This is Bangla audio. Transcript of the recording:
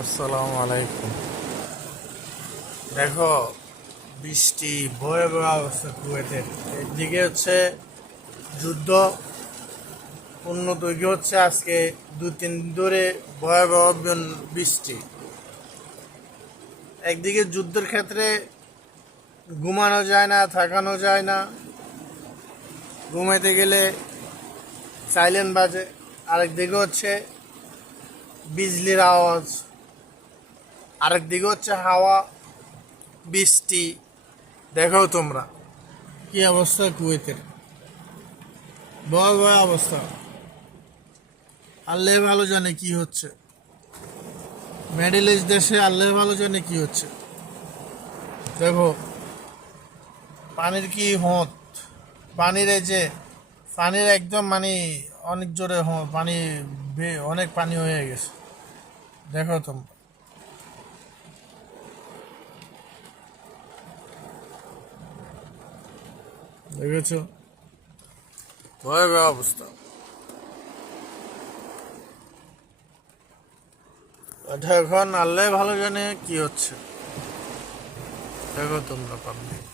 আসসালামু আলাইকুম। দেখো, বৃষ্টি ভয়াবহ অবস্থা কুয়েতের। একদিকে হচ্ছে যুদ্ধ, অন্যদিকে হচ্ছে আজকে 2-3 দিন ধরে ভয়াবহ বৃষ্টি। একদিকে যুদ্ধের ক্ষেত্রে ঘুমানো যায় না, থাকানো যায় না, ঘুমাইতে গেলে সাইলেন্ট বাজে। আরেকদিকে হচ্ছে বিজলির আওয়াজ, আরেকদিকে হচ্ছে হাওয়া, বৃষ্টি। দেখো তোমরা কি অবস্থা কুয়েতের, ভয়াবহ অবস্থা। আল্লাহ ভালো জানে কি হচ্ছে, মিডল ইস্ট দেশে আল্লাহ ভালো জানে কি হচ্ছে। দেখো পানির কি হত, পানির এই যে পানির একদম মানে অনেক জোরে পানি, অনেক পানি হয়ে গেছে। দেখো তোমরা, দেখেছো ভয়াবহ অবস্থা। এটা এখন আল্লাহ ভালো জানে কি হচ্ছে। দেখো তোমরা পাবলিক।